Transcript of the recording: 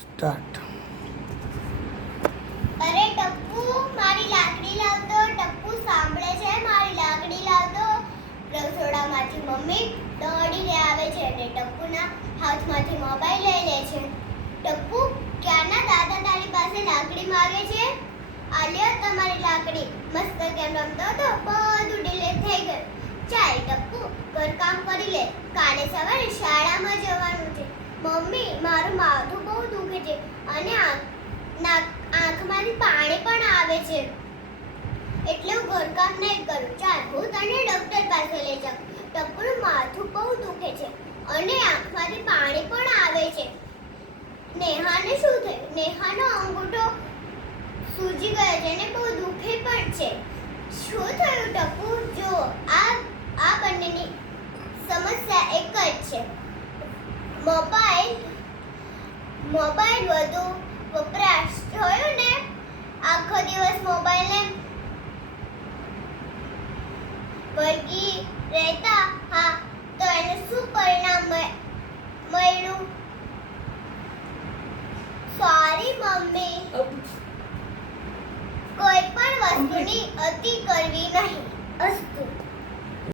Start. અરે ટપ્પુ, મારી લાકડી લાવતો. ટપ્પુ સાંભળે છે, મારી લાકડી લાવતો. રસોડામાંથી મમ્મી દોડીને આવે છે અને ટપ્પુના હાથમાંથી મોબાઈલ લઈ લે છે. ટપ્પુ, ક્યારના દાદા તારી પાસે લાકડી માંગે છે? આલ્યો તમારી લાકડી. મસ્ત કેમ રમતો હતો, બધું ડિલીટ થઈ ગયું. ચાલ ટપ્પુ, ઘરકામ કરી લે, કાલે સવારે શાળામાં જવાનું છે. મમ્મી, મારું માથું બહુ દુખે છે અને આંખમાંથી પાણી પણ આવે છે, એટલે હું ઘરકામ નહીં કરું. ચાલ, હું તને ડોક્ટર પાસે લઈ જાઉં. ટપ્પુનું માથું બહુ દુખે છે અને આંખમાંથી પાણી પણ આવે છે. નેહાને શું થયું? નેહાનો અંગૂઠો સૂજી ગયો છે અને બહુ દુખે પણ છે. શું થયું ટપ્પુ? જો આ બંનેની સમસ્યા એક જ છે. મોબાઈલ વધુ વપરાશ થયો ને, આખો દિવસ મોબાઈલને વળગી રહેતા. હા, તો એનું શું પરિણામ મળ્યું? સોરી મમ્મી, કોઈ પણ વસ્તુની અતિ કરવી નહીં. અસ્તુ.